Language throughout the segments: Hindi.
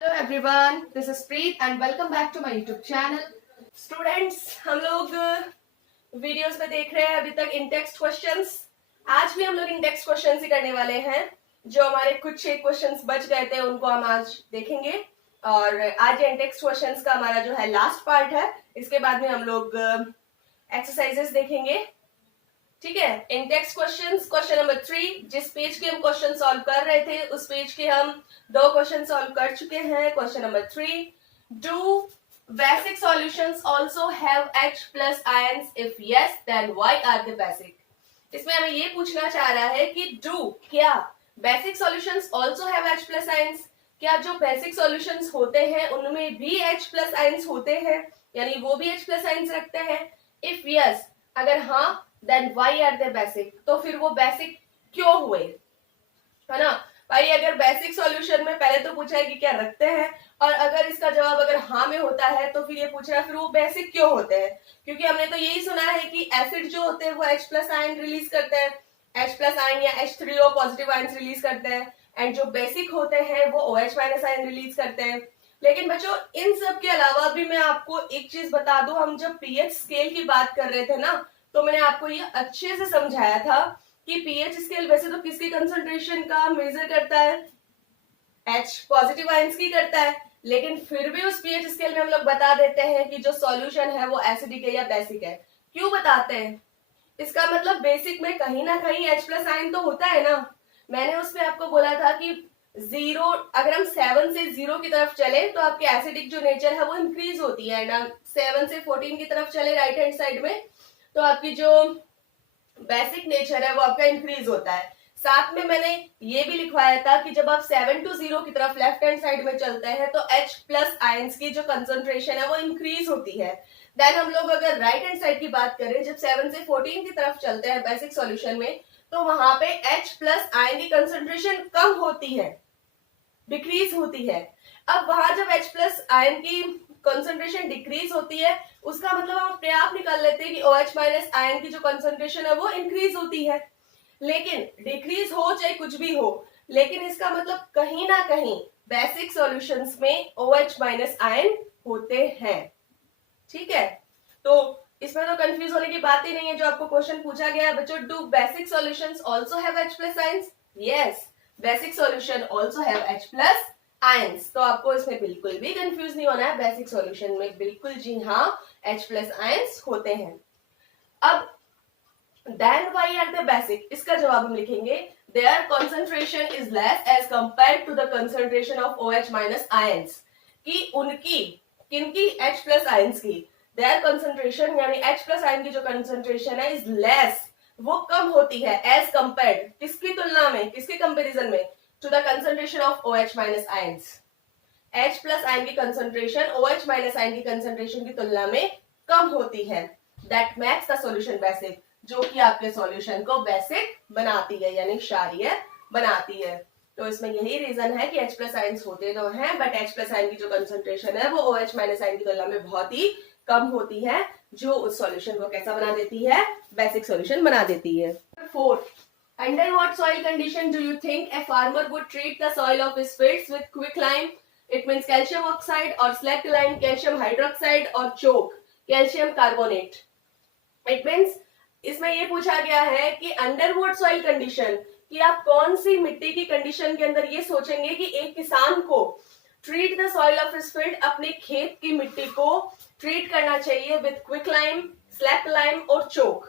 Hello everyone, this is Preet and welcome back to my YouTube channel. Students, हम लोग वीडियोस में देख रहे हैं अभी तक इंटेक्स्ट क्वेश्चंस। आज भी हम लोग इंटेक्स्ट क्वेश्चंस ही करने वाले हैं। जो हमारे कुछ एक क्वेश्चंस बच गए थे उनको हम आज देखेंगे और आज इंटेक्स्ट क्वेश्चंस का हमारा जो है लास्ट पार्ट है। इसके बाद में हम लोग एक्सरसाइजेस देखेंगे। ठीक है, इंटेक्स्ट क्वेश्चंस क्वेश्चन नंबर 3, जिस पेज के हम क्वेश्चन सॉल्व कर रहे थे उस पेज के हम 2 क्वेश्चन सॉल्व कर चुके हैं। Question number 3, do basic solutions also have H plus ions? If yes then why are they basic? इसमें हमें ये पूछना चाह रहा है कि डू क्या basic solutions also have H plus ions? क्या जो बेसिक सॉल्यूशंस होते हैं उनमें भी H प्लस आयंस होते हैं, यानी वो भी H प्लस आयंस रखते हैं? इफ यस, अगर हाँ, then why are they basic? तो फिर वो बेसिक क्यों हुए, है ना भाई? अगर बेसिक सॉल्यूशन में पहले तो पूछा है कि क्या रखते हैं, और अगर इसका जवाब अगर हाँ में होता है तो फिर ये पूछ रहा है फिर वो बेसिक क्यों होते हैं। क्योंकि हमने तो यही सुना है कि एसिड जो होते हैं वो H प्लस आयन रिलीज करते हैं, H प्लस आयन या H3O पॉजिटिव आयन रिलीज करते हैं, एंड जो बेसिक होते हैं वो OH माइनस आयन रिलीज करते हैं। लेकिन बच्चों, इन सब के अलावा भी मैं आपको एक चीज बता दूं, हम जब पीएच स्केल की बात कर रहे थे ना, तो मैंने आपको ये अच्छे से समझाया था कि पीएच स्केल वैसे तो किसकी कंसंट्रेशन का मेजर करता है? H पॉजिटिव आयंस की करता है, लेकिन फिर भी उस पीएच स्केल में हम लोग बता देते हैं कि जो सॉल्यूशन है वो एसिडिक है या बेसिक है। क्यों बताते हैं? इसका मतलब बेसिक में कहीं ना कहीं H प्लस आयन तो होता है ना। मैंने उसमें आपको बोला था कि जीरो, अगर हम 7 से 0 की तरफ चले तो आपके एसिडिक जो नेचर है वो इंक्रीज होती है, ना 7 से 14 की तरफ चले राइट हैंड साइड में तो आपकी जो बेसिक नेचर है वो आपका इंक्रीज होता है। साथ में मैंने ये भी लिखवाया था कि जब आप 7 to 0 की तरफ लेफ्ट हैंड साइड में चलते हैं तो H प्लस आयंस की जो कंसंट्रेशन है वो इंक्रीज होती है। देन हम लोग अगर राइट हैंड साइड की बात करें, जब 7 से 14 की तरफ चलते हैं बेसिक सॉल्यूशन में, तो वहां पे H प्लस आयन की कंसंट्रेशन कम होती है, डिक्रीज होती है। अब वहां जब H प्लस आयन की कंसंट्रेशन डिक्रीज होती है, उसका मतलब हम अपने आप निकाल लेते हैं कि OH माइनस आयन की जो कंसंट्रेशन है वो इंक्रीज होती है। लेकिन डिक्रीज हो चाहे कुछ भी हो, लेकिन इसका मतलब कहीं ना कहीं बेसिक सॉल्यूशंस में OH माइनस आयन होते हैं। ठीक है, तो इसमें तो कंफ्यूज होने की बात ही नहीं है। जो आपको क्वेश्चन पूछा गया है बच्चों, do basic solutions also have H plus ions? Yes, basic solution also have H plus ions. तो आपको इसमें बिल्कुल भी कंफ्यूज नहीं होना है, बेसिक सॉल्यूशन में बिल्कुल जी हाँ H प्लस आयंस होते हैं। अब then why are they basic, इसका जवाब हम लिखेंगे their concentration is less as compared to the concentration of OH minus ions. कि उनकी, किनकी? H प्लस आयंस की। देयर कंसंट्रेशन यानी H प्लस आयन की जो कंसंट्रेशन है इज लेस, वो कम होती है एज कंपेयर्ड, किसकी तुलना में, किसके कंपैरिजन में? To the concentration of OH minus ions. H plus ion की कंसंट्रेशन OH माइनस आयन की कंसंट्रेशन की तुलना में कम होती है। That makes the solution basic, जो कि आपके सॉल्यूशन को बेसिक बनाती है यानी क्षारीय बनाती है। तो इसमें यही रीजन है कि H प्लस आयंस होते तो हैं, बट H प्लस आयन की जो कंसंट्रेशन है वो OH माइनस आयन की तुलना में बहुत ही कम होती है, जो उस सॉल्यूशन को कैसा बना देती है? बेसिक सॉल्यूशन बना देती है। 4, under what soil condition do you think a farmer would treat the soil of his fields with quicklime? It means calcium oxide or slackline, calcium hydroxide or chalk, calcium carbonate. It means इसमें ये पूछा गया है कि अंडर वुड सॉइल कंडीशन, कि आप कौन सी मिट्टी की कंडीशन के अंदर ये सोचेंगे कि एक किसान को treat the soil of his field, अपने खेत की मिट्टी को ट्रीट करना चाहिए विद क्विकलाइम, स्लैकलाइम और चोक।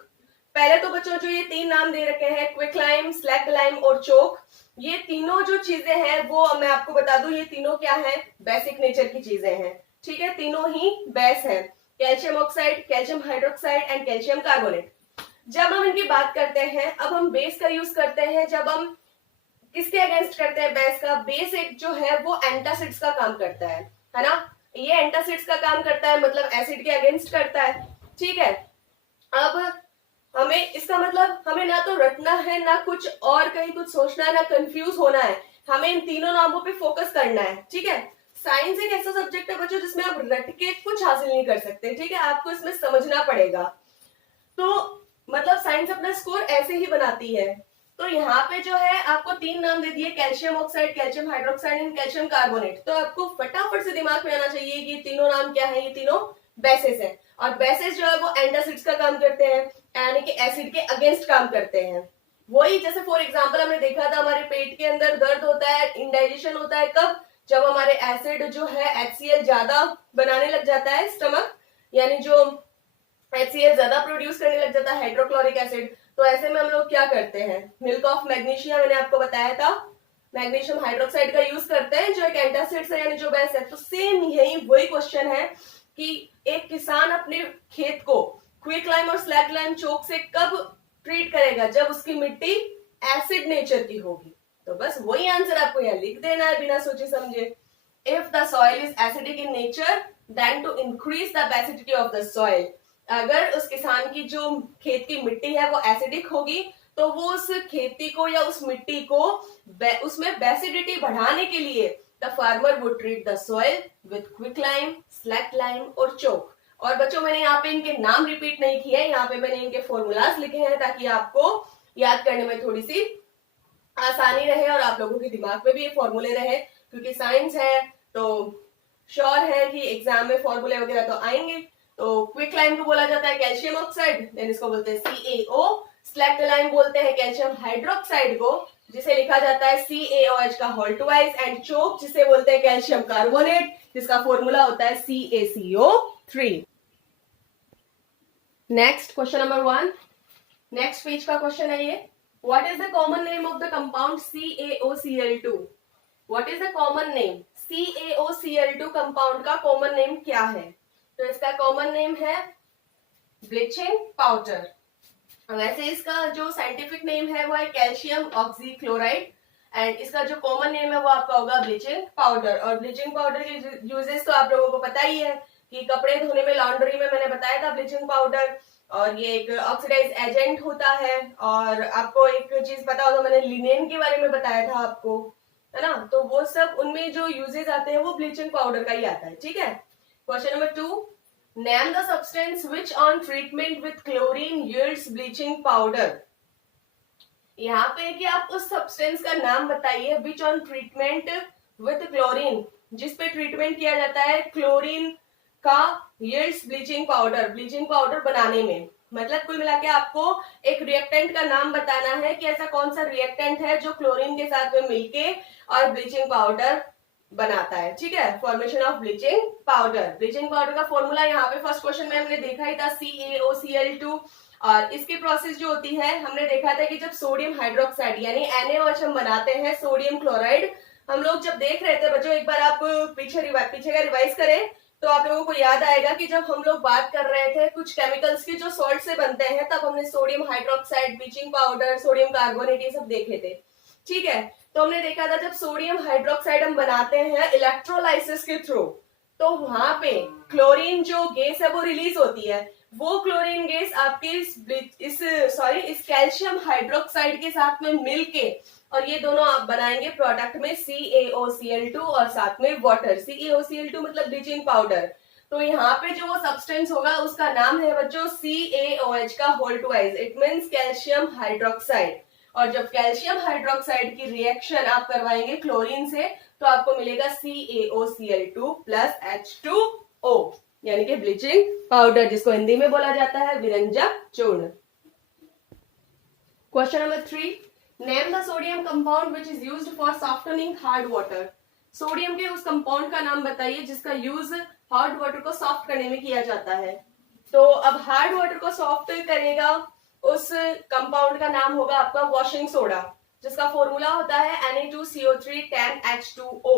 पहले तो बच्चों जो ये 3 नाम दे रखे हैं, क्विकलाइम, स्लैकलाइम और चोक, ये तीनों जो चीजें हैं वो मैं आपको बता दूं, ये तीनों क्या है? बेसिक नेचर की चीजें हैं। ठीक है, तीनों ही बेस है, calcium oxide, calcium hydroxide and calcium carbonate. जब हम इनकी बात करते हैं, अब हम बेस का यूज करते हैं, जब हम किसके अगेंस्ट करते हैं बेस का? बेस एक जो है वो एंटासिड्स का काम करता है ना? ये एंटासिड्स का काम करता है, मतलब एसिड के अगेंस्ट करता है। ठीक है, अब हमें इसका मतलब हमें ना तो रटना है, ना कुछ और कहीं कुछ सोचना है, ना कंफ्यूज होना है, हमें इन तीनों नामों पे फोकस करना है। ठीक है, साइंस एक ऐसा सब्जेक्ट है बच्चों जिसमें आप रट के कुछ हासिल नहीं कर सकते। ठीक है, आपको इसमें समझना पड़ेगा। तो मतलब साइंस अपना स्कोर ऐसे ही बनाती है। तो यहाँ पे जो है आपको 3 नाम दे दिए, calcium oxide, calcium hydroxide and calcium carbonate. तो आपको फटाफट से दिमाग में आना चाहिए कि तीनों नाम क्या है, ये तीनों बेसिस है। और बेसिस जो है वो एंटासिड्स का काम करते हैं, यानी कि एसिड के अगेंस्ट काम करते हैं। वही जैसे फॉर एग्जांपल हमने देखा था हमारे पेट के अंदर दर्द होता है, इंडाइजेशन होता है, कब? जब हमारे एसिड जो है HCl ज्यादा बनाने लग जाता है स्टमक, यानी जो HCl ज्यादा प्रोड्यूस करने लग जाता है, हाइड्रोक्लोरिक एसिड। तो ऐसे में हम लोग क्या करते हैं, मिल्क ऑफ मैग्नीशिया मैंने आपको बताया था, मैग्नीशियम हाइड्रोक्साइड का यूज करते हैं जो एक एंटासिड है, यानी जो बेस है। तो सेम यही वही क्वेश्चन है कि एक किसान अपने खेत को क्विक लाइम और स्लैक लाइम चोक से कब ट्रीट करेगा, जब उसकी मिट्टी एसिड नेचर की होगी। तो बस वही आंसर आपको यहाँ लिख देना है बिना सोचे समझे। If the soil is acidic in nature then to increase the basicity of the soil, अगर उस किसान की जो खेत की मिट्टी है वो एसिडिक होगी तो वो उस खेती को या उस मिट्टी को उसमें बेसिडिटी बढ़ाने के लिए the farmer would treat the soil with quick lime, slack lime और चोक। और बच्चों मैंने यहाँ पे इनके नाम रिपीट नहीं किए, यहाँ पे मैंने इनके फॉर्मूलाज लिखे हैं ताकि आपको याद करने में थोड़ी सी आसानी रहे और आप लोगों के दिमाग में भी ये फॉर्मूले रहे, क्योंकि साइंस है तो श्योर है कि एग्जाम में फॉर्मूले वगैरह तो आएंगे। तो क्विक लाइम को बोला जाता है कैल्शियम ऑक्साइड, देन इसको बोलते हैं CaO, स्लैक लाइम बोलते हैं कैल्शियम हाइड्रोक्साइड को, जिसे लिखा जाता है CaOH का होल ट्वाइस, एंड चोक जिसे बोलते हैं कैल्शियम कार्बोनेट, जिसका फॉर्मूला होता है CaCO3। Next question number 1, next page का क्वेश्चन है ये। What is the common name of the compound CaOCl2? What is the common name? CaOCl2 compound का कॉमन नेम क्या है? तो इसका कॉमन नेम है ब्लीचिंग पाउडर। वैसे इसका जो साइंटिफिक नेम है वो है कैल्शियम ऑक्सीक्लोराइड, एंड इसका जो कॉमन नेम है वो आपका होगा ब्लीचिंग पाउडर। और ब्लीचिंग पाउडर के यूजेस तो आप लोगों को पता ही है कि कपड़े धोने में, लॉन्ड्री में मैंने बताया था ब्लीचिंग पाउडर, और ये एक ऑक्सीडाइज एजेंट होता है। और आपको एक चीज पता होगा, मैंने लिनेन के बारे में बताया था आपको, है ना? तो वो सब उनमें जो यूजेस आते हैं वो ब्लीचिंग पाउडर का ही आता है, ठीक है। Question number 2, name the substance which on treatment with chlorine yields bleaching powder. यहाँ पे कि आप उस सब्सटेंस का नाम बताइए which on treatment with chlorine, जिस पे ट्रीटमेंट किया जाता है क्लोरीन का yields bleaching powder, bleaching powder बनाने में। मतलब कुल मिला के आपको एक रिएक्टेंट का नाम बताना है कि ऐसा कौन सा रिएक्टेंट है जो क्लोरीन के साथ में मिलके और ब्लीचिंग पाउडर बनाता है, ठीक है। Formation of bleaching powder, bleaching powder का फॉर्मूला यहाँ पे फर्स्ट क्वेश्चन में हमने देखा ही था CaOCl2। और इसकी प्रोसेस जो होती है हमने देखा था कि जब सोडियम हाइड्रोक्साइड यानी NaOH हम बनाते हैं, सोडियम क्लोराइड, हम लोग जब देख रहे थे बच्चों, एक बार आप पीछे का रिवाइज करें तो आप लोगों को याद आएगा कि जब हम लोग बात कर रहे थे कुछ केमिकल्स की जो सॉल्ट से बनते हैं, तब हमने sodium hydroxide, bleaching powder, sodium carbonate ये सब देखे थे, ठीक है। तो हमने देखा था जब सोडियम हाइड्रोक्साइड हम बनाते हैं इलेक्ट्रोलाइसिस के थ्रू, तो वहां पे क्लोरीन जो गैस है वो रिलीज होती है। वो क्लोरीन गैस आपकी इस कैल्शियम हाइड्रोक्साइड के साथ में मिलके, और ये दोनों आप बनाएंगे प्रोडक्ट में CaOCl2 और साथ में वाटर। CaOCl2 मतलब ब्लीचिंग पाउडर। तो यहाँ पे जो वो सब्सटेंस होगा उसका नाम है बच्चों CaOH का whole twice, it means calcium hydroxide. और जब कैल्शियम हाइड्रोक्साइड की रिएक्शन आप करवाएंगे क्लोरीन से तो आपको मिलेगा CaOCl2 प्लस H2O, यानी कि ब्लीचिंग पाउडर, जिसको हिंदी में बोला जाता है विरंजक चूर्ण। Question number 3, name the sodium compound which is used for softening hard water. Sodium के उस कंपाउंड का नाम बताइए जिसका यूज हार्ड वाटर को सॉफ्ट करने में किया जाता है। तो अब हार्ड वाटर को सॉफ्ट करेगा उस कंपाउंड का नाम होगा आपका वॉशिंग सोडा, जिसका फॉर्मूला होता है Na2CO3 10H2O,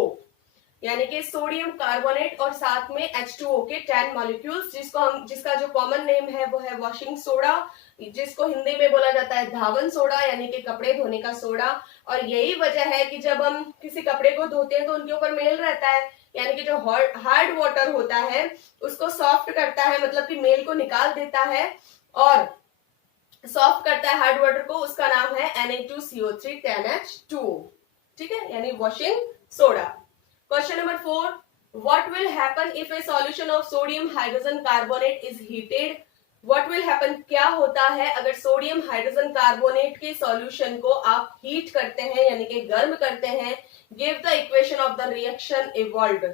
यानी कि सोडियम कार्बोनेट और साथ में H2O के 10 मॉलिक्यूल्स, जिसका जो कॉमन नेम है वो है वॉशिंग सोडा, जिसको हिंदी में बोला जाता है धावन सोडा, यानी कि कपड़े धोने का सोडा। और यही वजह है कि जब हम किसी कपड़े को धोते हैं तो उनके ऊपर मेल रहता है, यानी कि जो हार्ड वाटर होता है उसको सॉफ्ट करता है, मतलब कि मेल को निकाल देता है और सॉफ्ट करता है हार्ड वाटर को, उसका नाम है Na2CO3 10H2O, ठीक है, यानी washing soda. Question number 4, what will happen if a solution of sodium hydrogen carbonate is heated what will happen, क्या होता है अगर सोडियम हाइड्रोजन कार्बोनेट के सॉल्यूशन को आप हीट करते हैं यानी कि गर्म करते हैं। Give the equation of the reaction evolved,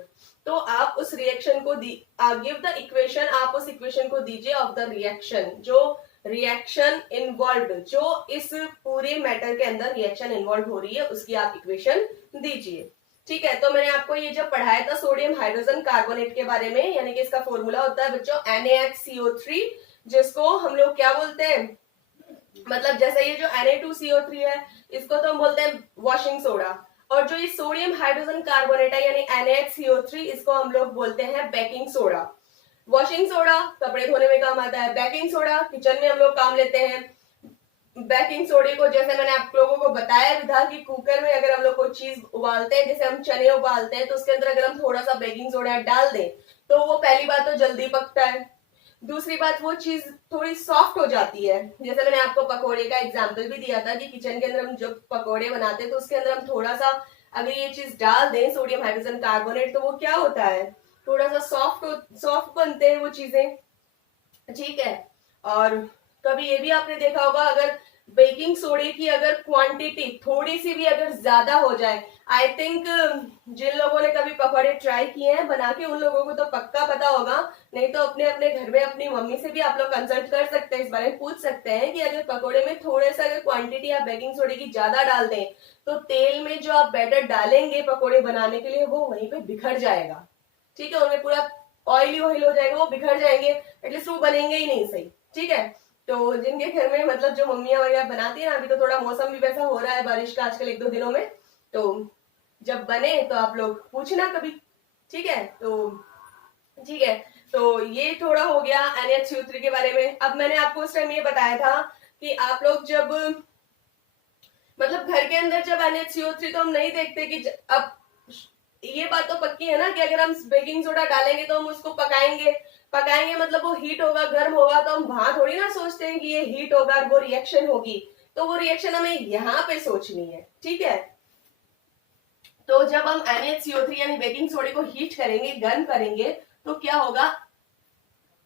तो आप उस रिएक्शन को गिव द इक्वेशन, आप उस इक्वेशन को दीजिए ऑफ द रिएक्शन, जो रिएक्शन इन्वॉल्व, जो इस पूरे मैटर के अंदर रिएक्शन इन्वॉल्व हो रही है उसकी आप इक्वेशन दीजिए। ठीक है, तो मैंने आपको ये जब पढ़ाया था सोडियम हाइड्रोजन कार्बोनेट के बारे में, यानी कि इसका फॉर्मूला होता है बच्चों NaHCO3, जिसको हम लोग क्या बोलते हैं, मतलब जैसे ये जो Na2CO3 है इसको तो हम बोलते हैं वॉशिंग सोडा, और जो ये सोडियम हाइड्रोजन कार्बोनेट है यानी NaHCO3 इसको हम लोग बोलते हैं बेकिंग सोडा। वॉशिंग सोडा कपड़े धोने में काम आता है, बेकिंग सोडा किचन में हम लोग काम लेते हैं। बेकिंग सोडे को जैसे मैंने आप लोगों को बताया भी था कि कुकर में अगर हम लोग कोई चीज उबालते हैं, जैसे हम चने उबालते हैं, तो उसके अंदर अगर हम थोड़ा सा बेकिंग सोडा डाल दें तो वो पहली बात तो जल्दी पकता है, दूसरी बात वो चीज थोड़ी सॉफ्ट हो जाती है। जैसे मैंने आपको पकोड़े का एग्जाम्पल भी दिया था कि किचन के अंदर हम जब पकोड़े बनाते हैं तो उसके अंदर हम थोड़ा सा अगर ये चीज डाल दें सोडियम हाइड्रोजन कार्बोनेट, तो वो क्या होता है, थोड़ा सा सॉफ्ट बनते हैं वो चीजें। ठीक है, और कभी ये भी आपने देखा होगा अगर बेकिंग सोडे की अगर क्वांटिटी थोड़ी सी भी अगर ज्यादा हो जाए, आई थिंक जिन लोगों ने कभी पकौड़े ट्राई किए हैं बना के उन लोगों को तो पक्का पता होगा, नहीं तो अपने अपने घर में अपनी मम्मी से भी आप लोग कंसल्ट कर सकते हैं, इस बारे में पूछ सकते हैं कि अगर पकौड़े में थोड़े सा अगर क्वांटिटी आप बेकिंग सोडे की ज्यादा डाल दें तो तेल में जो आप बैटर डालेंगे पकौड़े बनाने के लिए वो वहीं पे बिखर जाएगा। ठीक है, उनमें पूरा ऑयल हो जाएगा, वो बिखर जाएंगे, एटलीस्ट वो बनेंगे ही नहीं सही। ठीक है, तो जिनके घर में मतलब जो मम्मियां वगैरह बनाती है ना, अभी तो थोड़ा मौसम भी वैसा हो रहा है बारिश का आजकल 1-2 दिनों में, तो जब बने तो आप लोग पूछना कभी। ठीक है, तो ठीक है, तो ये थोड़ा हो गया NaCO3 के बारे में। अब मैंने आपको उस टाइम ये बताया था कि आप लोग जब मतलब घर के अंदर जब NaCO3 तो हम नहीं देखते कि अब ये बात तो पक्की है ना कि अगर हम बेकिंग सोडा डालेंगे तो हम उसको पकाएंगे मतलब वो हीट होगा, गर्म होगा, तो हम वहां थोड़ी ना सोचते हैं कि ये हीट होगा, वो रिएक्शन होगी, तो वो रिएक्शन हमें यहाँ पे सोचनी है। ठीक है, तो जब हम NaCO3 यानी बेकिंग सोडे को हीट करेंगे, गर्म करेंगे, तो क्या होगा,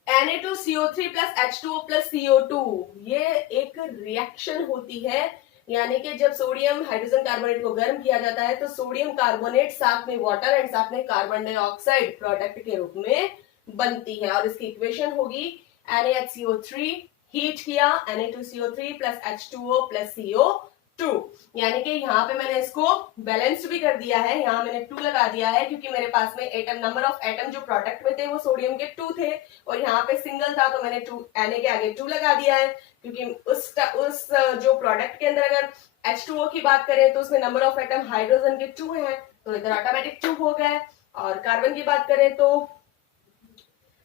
Na2CO3 plus H2O plus CO2, ये एक रिएक्शन होती है, यानी कि जब सोडियम हाइड्रोजन कार्बोनेट को गर्म किया जाता है तो सोडियम कार्बोनेट साथ में वाटर एंड साथ में कार्बन डाइऑक्साइड प्रोडक्ट के रूप में बनती है, और इसकी इक्वेशन होगी NaHCO3 हीट किया Na2CO3 plus H2O plus CO2, यानी कि यहाँ पे मैंने इसको बैलेंस्ड भी कर दिया है, यहाँ मैंने 2 लगा दिया है क्योंकि मेरे पास में एटम नंबर ऑफ एटम जो प्रोडक्ट में थे वो सोडियम के 2 थे और यहाँ पे सिंगल था, तो मैंने 2 Na के आगे 2 लगा दिया है क्योंकि उस जो प्रोडक्ट के अंदर अगर H2O की बात करें तो उसमें नंबर ऑफ एटम हाइड्रोजन के 2 हैं, तो इधर ऑटोमेटिक 2 हो गए। और कार्बन की बात करें तो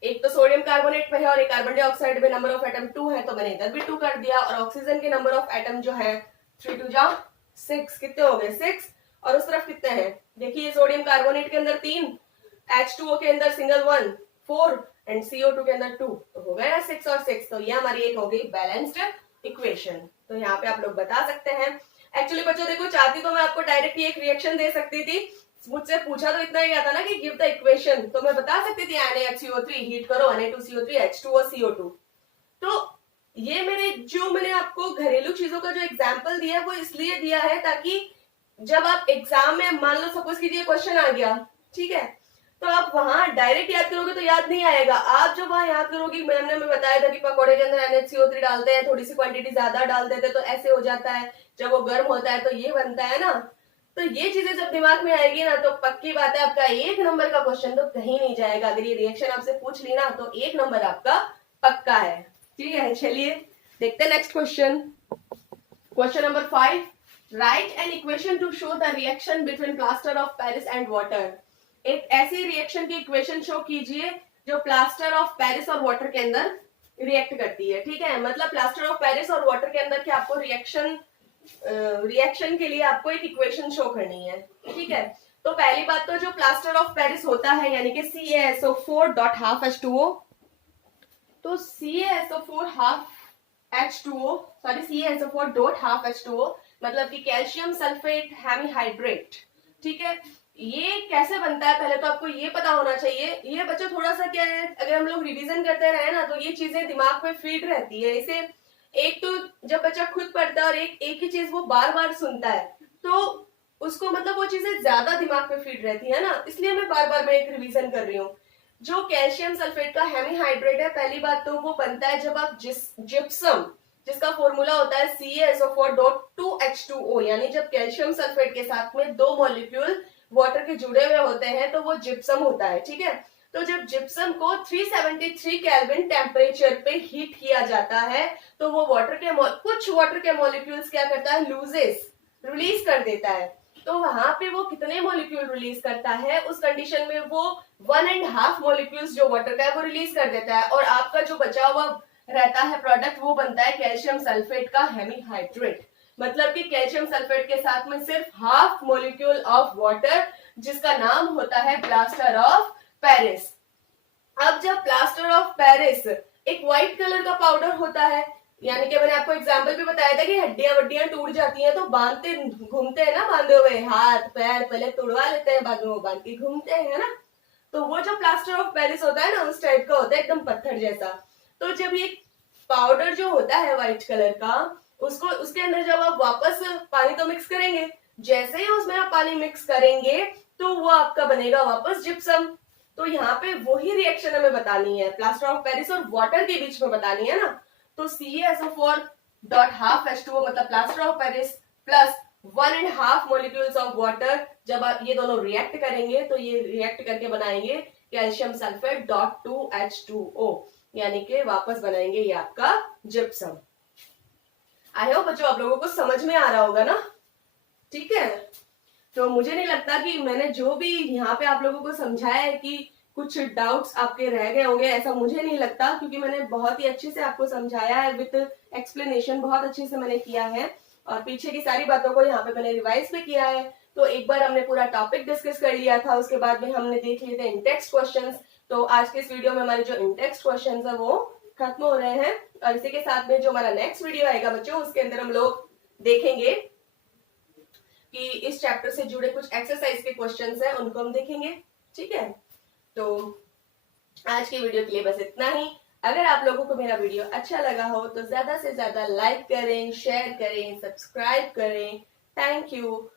एक तो सोडियम कार्बोनेट में है और एक कार्बन डाइऑक्साइड में नंबर ऑफ एटम 2 है, तो मैंने इधर भी 2 कर दिया, और ऑक्सीजन के नंबर ऑफ एटम जो है 3 2 जा 6, कितने हो गए 6, और उस तरफ कितने हैं देखिए, सोडियम कार्बोनेट के अंदर 3, H2O के अंदर सिंगल 1 4 एंड CO2 के अंदर 2, तो हो गया 6 और 6, तो ये हमारी एक हो गई बैलेंस्ड इक्वेशन। तो यहाँ पे आप लोग बता सकते हैं। एक्चुअली बच्चों देखो, चाहती तो मैं आपको डायरेक्टली एक रिएक्शन दे सकती थी, मुझसे पूछा तो इतना ही आता ना कि गिव द इक्वेशन, तो मैं बता सकती थी NaHCO3 हीट करो Na2CO3 H2O CO2। तो ये मैंने आपको घरेलू चीजों का जो एग्जाम्पल दिया है वो इसलिए दिया है ताकि जब आप एग्जाम में मान लो सपोज कीजिए क्वेश्चन आ गया, ठीक है, तो आप वहां डायरेक्ट याद करोगे तो याद नहीं आएगा। आप जब वहां याद करोगे, मैम ने हमें बताया था कि पकौड़े के अंदर NaCO3 डालते हैं, थोड़ी सी क्वांटिटी ज्यादा डाल देते तो ऐसे हो जाता है, जब वो गर्म होता है तो ये बनता है ना, तो ये चीजें जब दिमाग में आएगी ना तो पक्की बात है आपका 1 नंबर का क्वेश्चन तो कहीं नहीं जाएगा। अगर ये रिएक्शन आपसे पूछ ली ना तो 1 नंबर आपका पक्का है। ठीक है, चलिए देखते हैं next question. Question number 5, right an equation two show the reaction between plaster of Paris and water. एक ऐसी रिएक्शन की इक्वेशन शो कीजिए जो प्लास्टर ऑफ पेरिस और वाटर के अंदर रिएक्ट करती है। ठीक है, मतलब प्लास्टर ऑफ पेरिस और वाटर के अंदर क्या आपको रिएक्शन के लिए आपको एक इक्वेशन शो करनी है। ठीक है, तो पहली बात तो जो प्लास्टर ऑफ पेरिस होता है यानी कि CaSO4 डॉट हाफ H2O, तो CaSO4 half H2O sorry CaSO4 dot half H2O मतलब कि कैल्शियम सल्फेट हेमीहाइड्रेट, ठीक है, ये कैसे बनता है पहले तो आपको ये पता होना चाहिए। ये बच्चों थोड़ा सा क्या है, अगर हम लोग रिवीजन करते रहे ना तो ये चीजें दिमाग में फीड रहती है। इसे एक तो जब बच्चा खुद पढ़ता है और एक ही चीज वो बार बार सुनता है तो उसको मतलब वो चीजें ज्यादा दिमाग में फीड रहती है ना, इसलिए मैं बार बार एक रिवीजन कर रही हूँ। जो कैल्शियम सल्फेट का हेमीहाइड्रेट है, पहली बात तो वो बनता है जब आप जिप्सम, जिसका फॉर्मूला होता है CaSO4.2H2O, यानी जब कैल्शियम सल्फेट के साथ में दो मॉलिक्यूल वाटर के जुड़े हुए होते हैं तो वो जिप्सम होता है। ठीक है, तो जब जिप्सम को 373 केल्विन टेम्परेचर पे हीट किया जाता है तो वो कुछ वाटर के मॉलिक्यूल्स क्या करता है, लूजेस, रिलीज कर देता है। तो वहां पे वो कितने मॉलिक्यूल रिलीज करता है, उस कंडीशन में वो 1.5 मॉलिक्यूल्स जो वाटर का है वो रिलीज कर देता है, और आपका जो बचा हुआ रहता है प्रोडक्ट वो बनता है कैल्शियम सल्फेट का हेमीहाइड्रेट। मतलब कि कैल्शियम सल्फेट के साथ में सिर्फ हाफ मॉलिक्यूल ऑफ वाटर, जिसका नाम होता है प्लास्टर ऑफ पेरिस। अब जब प्लास्टर ऑफ पेरिस एक व्हाइट कलर का पाउडर होता है, यानी कि मैंने आपको एग्जाम्पल भी बताया था कि हड्डियां वड्डियां टूट जाती हैं तो बांधते घूमते हैं ना, बांधे हुए हाथ पैर पहले तोड़वा लेते हैं, बाद में वो बांध के घूमते हैं ना, तो वो जो प्लास्टर ऑफ पेरिस होता है ना उस टाइप का होता है, एकदम पत्थर जैसा। तो जब ये पाउडर जो होता है व्हाइट कलर का, उसको उसके अंदर जब आप वापस पानी तो मिक्स करेंगे, जैसे ही उसमें आप पानी मिक्स करेंगे तो वो आपका बनेगा वापस जिप्सम। तो यहाँ पे वही रिएक्शन हमें बतानी है, प्लास्टर ऑफ पेरिस और वाटर के बीच में बतानी है ना। तो CaSO4.2H2O मतलब plaster of Paris plus 1.5 molecules of water, जब आप ये दोनों रिएक्ट करेंगे तो ये रिएक्ट करके बनाएंगे कैल्शियम सल्फेट .2H2O, यानी कि वापस बनाएंगे ये आपका जिप्सम। आई होप बच्चों आप लोगों को समझ में आ रहा होगा ना। ठीक है, तो मुझे नहीं लगता कि मैंने जो भी यहाँ पे आप लोगों को समझाया है कि कुछ डाउट्स आपके रह गए होंगे, ऐसा मुझे नहीं लगता, क्योंकि मैंने बहुत ही अच्छे से आपको समझाया है, विद एक्सप्लेनेशन बहुत अच्छे से मैंने किया है, और पीछे की सारी बातों को यहाँ पे मैंने रिवाइज भी किया है। तो एक बार हमने पूरा टॉपिक डिस्कस कर लिया था, उसके बाद में हमने देख लिए थे इंटेक्स्ट क्वेश्चंस। तो आज के इस वीडियो में हमारे जो इंटेक्स्ट क्वेश्चंस है वो खत्म हो रहे हैं, और इसी के साथ में जो हमारा नेक्स्ट वीडियो आएगा बच्चों, उसके अंदर हम लोग देखेंगे कि इस चैप्टर से जुड़े कुछ एक्सरसाइज के क्वेश्चंस हैं, उनको हम देखेंगे। ठीक है, तो आज की वीडियो के लिए बस इतना ही। अगर आप लोगों को मेरा वीडियो अच्छा लगा हो तो ज्यादा से ज्यादा लाइक करें, शेयर करें, सब्सक्राइब करें। Thank you.